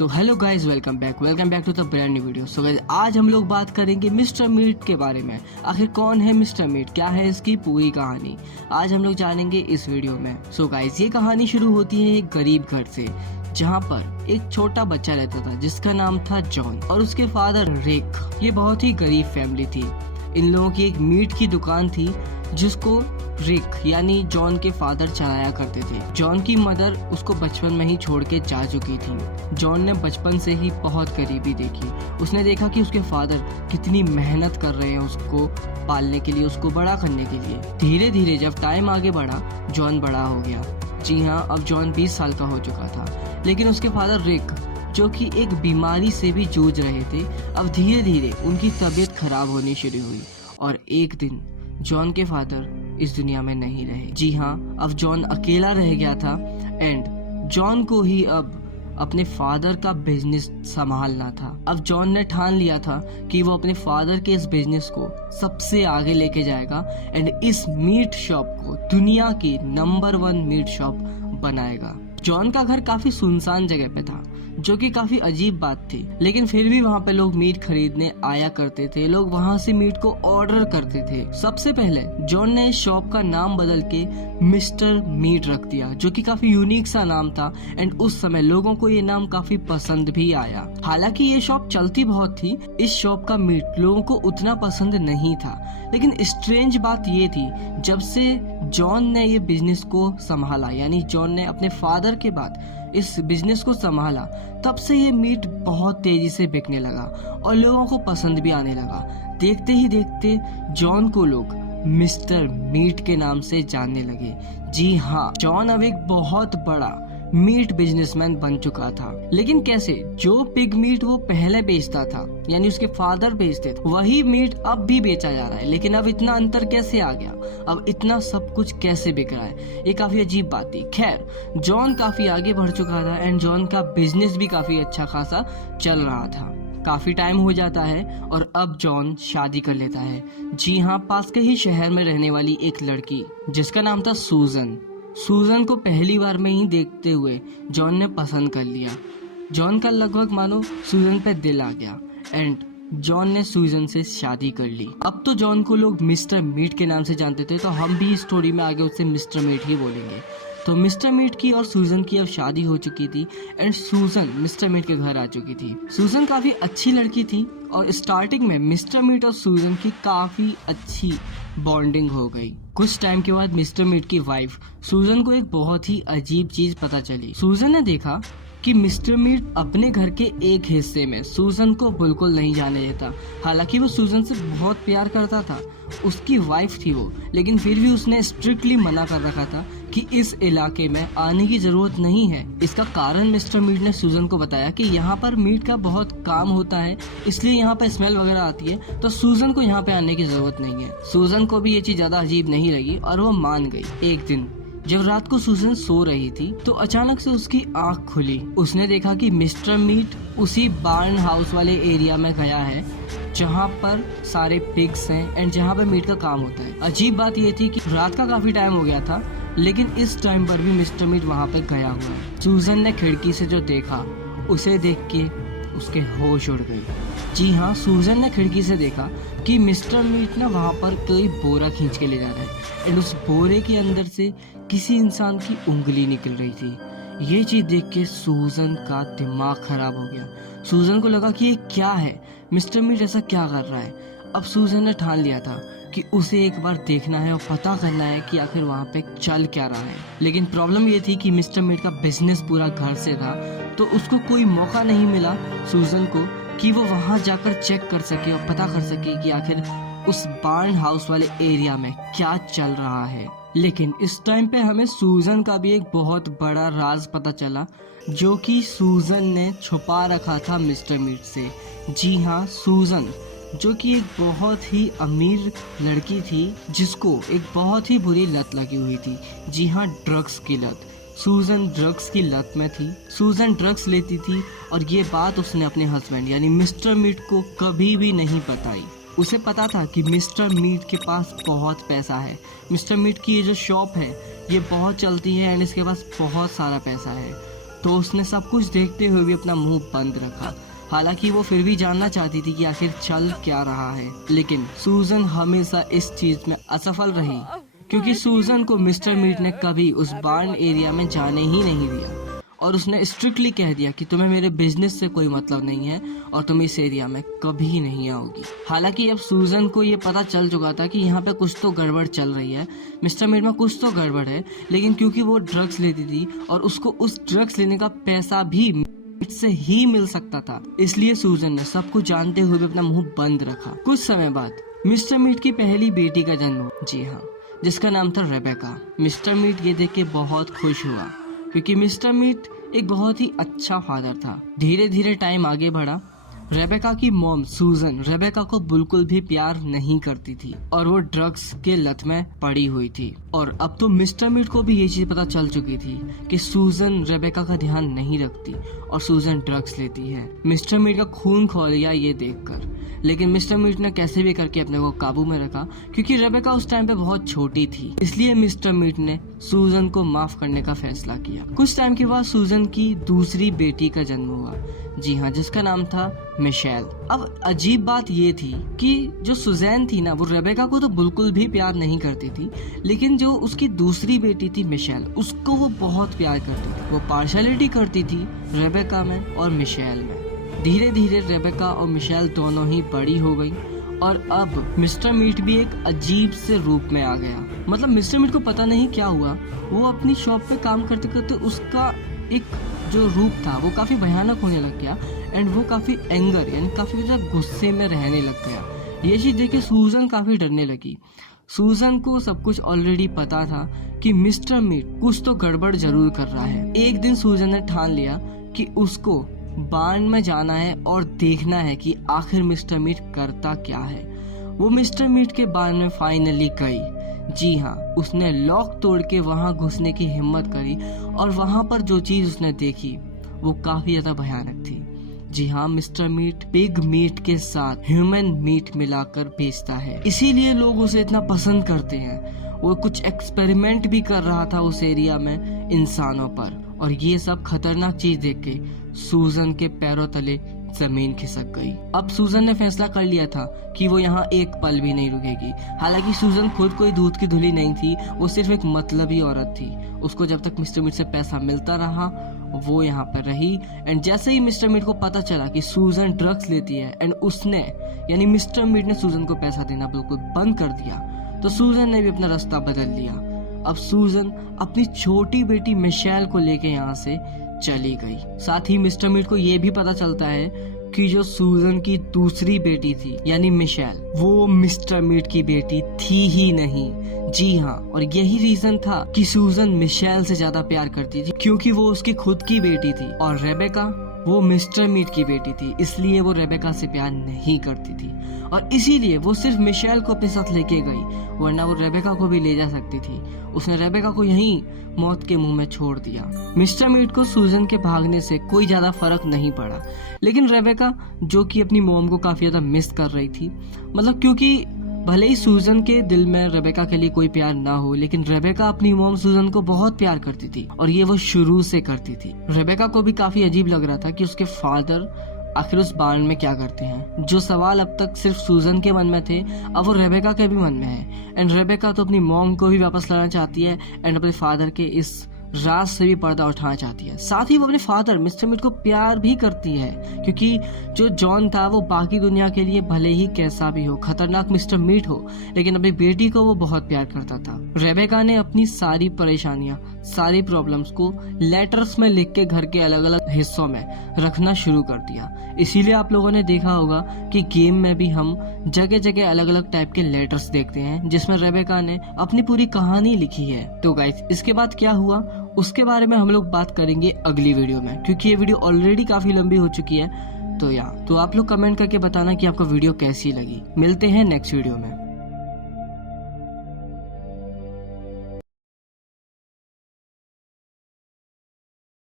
तो hello guys, welcome back to the brand new video. So guys, आज हम लोग बात करेंगे मिस्टर मीट के बारे में। आखिर कौन है मिस्टर मीट, क्या है इसकी पूरी कहानी, आज हम लोग जानेंगे इस वीडियो में। सो गाइज, ये कहानी शुरू होती है एक गरीब घर से, जहाँ पर एक छोटा बच्चा रहता था जिसका नाम था जॉन और उसके फादर रिक। ये बहुत ही गरीब फैमिली थी। इन लोगों की एक मीट की दुकान थी जिसको रिक यानी जॉन के फादर चलाया करते थे। जॉन की मदर उसको बचपन में ही छोड़ के जा चुकी थी। जॉन ने बचपन से ही बहुत गरीबी देखी। उसने देखा कि उसके फादर कितनी मेहनत कर रहे हैं उसको पालने के लिए, उसको बड़ा करने के लिए। धीरे धीरे जब टाइम आगे बढ़ा, जॉन बड़ा हो गया। जी हाँ, अब जॉन 20 साल का हो चुका था। लेकिन उसके फादर रिक, जो कि एक बीमारी से भी जूझ रहे थे, अब धीरे धीरे उनकी तबीयत खराब होनी शुरू हुई और एक दिन जॉन के फादर इस दुनिया में नहीं रहे। जी हाँ, अब जॉन अकेला रह गया था एंड जॉन को ही अब अपने फादर का बिजनेस संभालना था। अब जॉन ने ठान लिया था कि वो अपने फादर के इस बिजनेस को सबसे आगे लेके जाएगा एंड इस मीट शॉप को दुनिया की नंबर 1 मीट शॉप बनाएगा। जॉन का घर काफी सुनसान जगह पे था, जो कि काफी अजीब बात थी, लेकिन फिर भी वहाँ पे लोग मीट खरीदने आया करते थे। लोग वहाँ से मीट को ऑर्डर करते थे। सबसे पहले जॉन ने इस शॉप का नाम बदल के मिस्टर मीट रख दिया, जो कि काफी यूनिक सा नाम था एंड उस समय लोगों को ये नाम काफी पसंद भी आया। हालांकि ये शॉप चलती बहुत थी, इस शॉप का मीट लोगों को उतना पसंद नहीं था। लेकिन स्ट्रेंज बात ये थी, जब से जॉन ने ये बिजनेस को संभाला, यानी जॉन ने अपने फादर के बाद इस बिजनेस को संभाला, तब से ये मीट बहुत तेजी से बिकने लगा और लोगों को पसंद भी आने लगा। देखते ही देखते जॉन को लोग मिस्टर मीट के नाम से जानने लगे। जी हाँ, जॉन अब एक बहुत बड़ा मीट बिजनेसमैन बन चुका था। लेकिन कैसे? जो पिग मीट वो पहले बेचता था, यानी उसके फादर बेचते थे, वही मीट अब भी बेचा जा रहा है। लेकिन अब इतना अंतर कैसे आ गया? अब इतना सब कुछ कैसे बिक रहा है? ये काफी अजीब बात थी। खैर, जॉन काफी आगे बढ़ चुका था एंड जॉन का बिजनेस भी काफी अच्छा खासा चल रहा था। काफी टाइम हो जाता है और अब जॉन शादी कर लेता है। जी हाँ, पास के ही शहर में रहने वाली एक लड़की जिसका नाम था सूजन। सूजन को पहली बार में ही देखते हुए जॉन ने पसंद कर लिया। जॉन का लगभग मानो सूजन पे दिल आ गया एंड जॉन ने सूजन से शादी कर ली। अब तो जॉन को लोग मिस्टर मीट के नाम से जानते थे, तो हम भी इस स्टोरी में आगे उससे मिस्टर मीट ही बोलेंगे। तो मिस्टर मीट की और सूजन की अब शादी हो चुकी थी एंड सूजन मिस्टर मीट के घर आ चुकी थी। सूजन काफी अच्छी लड़की थी और स्टार्टिंग में मिस्टर मीट और सूजन की काफी अच्छी बॉन्डिंग हो गई। कुछ टाइम के बाद मिस्टर मीट की वाइफ सूजन को एक बहुत ही अजीब चीज पता चली। सूजन ने देखा कि मिस्टर मीट अपने घर के एक हिस्से में सूजन को बिल्कुल नहीं जाने देता। हालांकि वो सूजन से बहुत प्यार करता था, उसकी वाइफ थी वो, लेकिन फिर भी उसने स्ट्रिक्टली मना कर रखा था कि इस इलाके में आने की जरूरत नहीं है। इसका कारण मिस्टर मीट ने सूजन को बताया कि यहाँ पर मीट का बहुत काम होता है, इसलिए यहाँ पर स्मेल वगैरह आती है, तो सूजन को यहाँ पे आने की जरूरत नहीं है। सूजन को भी ये चीज ज्यादा अजीब नहीं लगी और वो मान गई। एक दिन जब रात को सूजन सो रही थी तो अचानक से उसकी आंख खुली। उसने देखा कि मिस्टर मीट उसी बार्न हाउस वाले एरिया में गया है जहाँ पर सारे पिग्स हैं एंड जहाँ पर मीट का काम होता है। अजीब बात ये थी कि रात का काफी टाइम हो गया था, लेकिन इस टाइम पर भी मिस्टर मीट वहाँ पे गया हुआ है। सूजन ने खिड़की से जो देखा, उसे देख के उसके होश उड़ गई। जी हाँ, सूजन ने खिड़की से देखा कि मिस्टर मीट ना वहाँ पर कोई बोरा खींच के ले जा रहा है एंड उस बोरे के अंदर से किसी इंसान की उंगली निकल रही थी। ये चीज देख के सूजन का दिमाग खराब हो गया। सूजन को लगा कि ये क्या है, मिस्टर मीट ऐसा क्या कर रहा है। अब सूजन ने ठान लिया था कि उसे एक बार देखना है और पता करना है कि आखिर वहाँ पे चल क्या रहा है। लेकिन प्रॉब्लम ये थी कि मिस्टर मीट का बिजनेस पूरा घर से था, तो उसको कोई मौका नहीं मिला सूजन को कि वो वहाँ जाकर चेक कर सके और पता कर सके कि आखिर उस बार्न हाउस वाले एरिया में क्या चल रहा है। लेकिन इस टाइम पे हमें सूजन का भी एक बहुत बड़ा राज पता चला, जो कि सूजन ने छुपा रखा था मिस्टर मीट से। जी हाँ, सूजन जो कि एक बहुत ही अमीर लड़की थी, जिसको एक बहुत ही बुरी लत लगी हुई थी। जी हाँ, ड्रग्स की लत। सूजन ड्रग्स की लत में थी। सूजन ड्रग्स लेती थी और ये बात उसने अपने हस्बैंड यानी मिस्टर मीट को कभी भी नहीं बताई। उसे पता था कि मिस्टर मीट के पास बहुत पैसा है, मिस्टर मीट की ये जो शॉप है ये बहुत चलती है एंड इसके पास बहुत सारा पैसा है। तो उसने सब कुछ देखते हुए भी अपना मुंह बंद रखा। हालांकि वो फिर भी जानना चाहती थी कि आखिर चल क्या रहा है, लेकिन सूजन हमेशा इस चीज में असफल रही, क्योंकि सूजन को मिस्टर मीट ने कभी उस बार्न एरिया में जाने ही नहीं दिया और उसने स्ट्रिक्टली कह दिया कि तुम्हें मेरे बिजनेस से कोई मतलब नहीं है और तुम इस एरिया में कभी नहीं आओगी। हालांकि अब सूजन को ये पता चल चुका था कि यहाँ पे कुछ तो गड़बड़ चल रही है, मिस्टर मीट में कुछ तो गड़बड़ है, लेकिन क्योंकि वो ड्रग्स लेती थी और उसको उस ड्रग्स लेने का पैसा भी मीट से ही मिल सकता था, इसलिए सूजन ने सब कुछ जानते हुए भी अपना मुंह बंद रखा। कुछ समय बाद मिस्टर मीट की पहली बेटी का जन्म हुआ, जी हाँ, जिसका नाम था रेबेका। मिस्टर मीट ये देख के बहुत खुश हुआ, क्योंकि मिस्टर मीट एक बहुत ही अच्छा फादर था। धीरे धीरे टाइम आगे बढ़ा। रेबेका की मॉम सूजन रेबेका को बिल्कुल भी प्यार नहीं करती थी और वो ड्रग्स के लत में पड़ी हुई थी। और अब तो मिस्टर मीट को भी ये चीज पता चल चुकी थी कि सूजन रेबेका का ध्यान नहीं रखती और सूजन ड्रग्स लेती है। मिस्टर मीट का खून खौल गया ये देखकर, लेकिन मिस्टर मीट ने कैसे भी करके अपने को काबू में रखा, क्योंकि रेबेका उस टाइम पे बहुत छोटी थी। इसलिए मिस्टर मीट ने सूजन को माफ करने का फैसला किया। कुछ टाइम के बाद सूजन की दूसरी बेटी का जन्म हुआ, जी हाँ, जिसका नाम था मिशेल। अब अजीब बात ये थी कि जो सुजैन थी ना, वो रेबेका को तो बिल्कुल भी प्यार नहीं करती थी, लेकिन जो उसकी दूसरी बेटी थी मिशेल, उसको वो बहुत प्यार करती थी। वो पार्शलिटी करती थी रेबेका में और मिशेल में। धीरे धीरे रेबेका और मिशेल दोनों ही बड़ी हो गई और अब मिस्टर मीट भी एक अजीब से रूप में आ गया। मतलब मिस्टर मीट को पता नहीं क्या हुआ, वो अपनी शॉप पे काम करते करते उसका एक जो रूप था वो काफी भयानक होने लग गया एंड वो काफी एंगर यानी काफी ज्यादा गुस्से में रहने लग गया। ये चीज देख के सूजन काफी डरने लगी। सूजन को सब कुछ ऑलरेडी पता था कि मिस्टर मीट कुछ तो गड़बड़ जरूर कर रहा है। एक दिन सूजन ने ठान लिया कि उसको बार्न में जाना है और देखना है कि आखिर मिस्टर मीट करता क्या है। वो मिस्टर मीट के बार्न में फाइनली गई। जी हाँ, उसने लॉक तोड़ के वहां घुसने की हिम्मत करी और वहां पर जो चीज उसने देखी वो काफी ज्यादा भयानक थी। जी हाँ, मिस्टर मीट पिग मीट के साथ ह्यूमन मीट मिलाकर बेचता है, इसीलिए लोग उसे इतना पसंद करते हैं। वो कुछ एक्सपेरिमेंट भी कर रहा था उस एरिया में इंसानों पर, और ये सब खतरनाक चीज देख के सूजन के पैरों तले जमीन खिसक गई। अब सूजन ने फैसला कर लिया था कि वो यहाँ एक पल भी नहीं रुकेगी। हालांकि सूजन खुद कोई दूध की धुली नहीं थी, वो सिर्फ एक मतलबी औरत थी। उसको जब तक मिस्टर मीट से पैसा मिलता रहा वो यहाँ पर रही। एंड जैसे ही मिस्टर मीट को पता चला कि सूजन ड्रग्स लेती है एंड उसने यानी मिस्टर मीट ने सूजन को पैसा देना बिल्कुल बंद कर दिया, तो सूजन ने भी अपना रास्ता बदल लिया। अब सूजन अपनी छोटी बेटी मिशेल को लेके यहाँ से चली गई। साथ ही मिस्टर मीट को ये भी पता चलता है कि जो सूजन की दूसरी बेटी थी यानी मिशेल, वो मिस्टर मीट की बेटी थी ही नहीं। जी हाँ, और यही रीजन था कि सूजन मिशेल से ज्यादा प्यार करती थी, क्योंकि वो उसकी खुद की बेटी थी और रेबेका वो मिस्टर मीट की बेटी थी, इसलिए वो रेबेका से प्यार नहीं करती थी और इसीलिए वो सिर्फ मिशेल को अपने साथ लेके गई, वरना वो रेबेका को भी ले जा सकती थी। उसने रेबेका को यहीं मौत के मुंह में छोड़ दिया। मिस्टर मीट को सूजन के भागने से कोई ज्यादा फर्क नहीं पड़ा, लेकिन रेबेका जो कि अपनी मॉम को काफी ज्यादा मिस कर रही थी, मतलब क्योंकि भले ही सूजन के दिल में रेबेका के लिए कोई प्यार ना हो, लेकिन रेबेका अपनी मॉम सूजन को बहुत प्यार करती थी और ये वो शुरू से करती थी। रेबेका को भी काफी अजीब लग रहा था कि उसके फादर आखिर उस बार्न में क्या करते हैं। जो सवाल अब तक सिर्फ सूजन के मन में थे, अब वो रेबेका के भी मन में है। एंड रेबेका तो अपनी मॉम को भी वापस लाना चाहती है एंड अपने फादर के इस राज से भी पर्दा उठाना चाहती है। साथ ही वो अपने फादर मिस्टर मीट को प्यार भी करती है, क्योंकि जो जॉन था वो बाकी दुनिया के लिए भले ही कैसा भी हो, खतरनाक मिस्टर मीट हो, लेकिन अपनी बेटी को वो बहुत प्यार करता था। रेबेका ने अपनी सारी परेशानियां, सारी प्रॉब्लम्स को लेटर्स में लिख के घर के अलग अलग हिस्सों में रखना शुरू कर दिया। इसीलिए आप लोगों ने देखा होगा कि गेम में भी हम जगह जगह अलग अलग टाइप के लेटर्स देखते हैं जिसमें रेबेका ने अपनी पूरी कहानी लिखी है। तो गाइस, इसके बाद क्या हुआ उसके बारे में हम लोग बात करेंगे अगली वीडियो में, क्योंकि ये वीडियो ऑलरेडी काफी लंबी हो चुकी है। तो आप लोग कमेंट करके बताना कि आपको वीडियो कैसी लगी। मिलते हैं नेक्स्ट वीडियो में।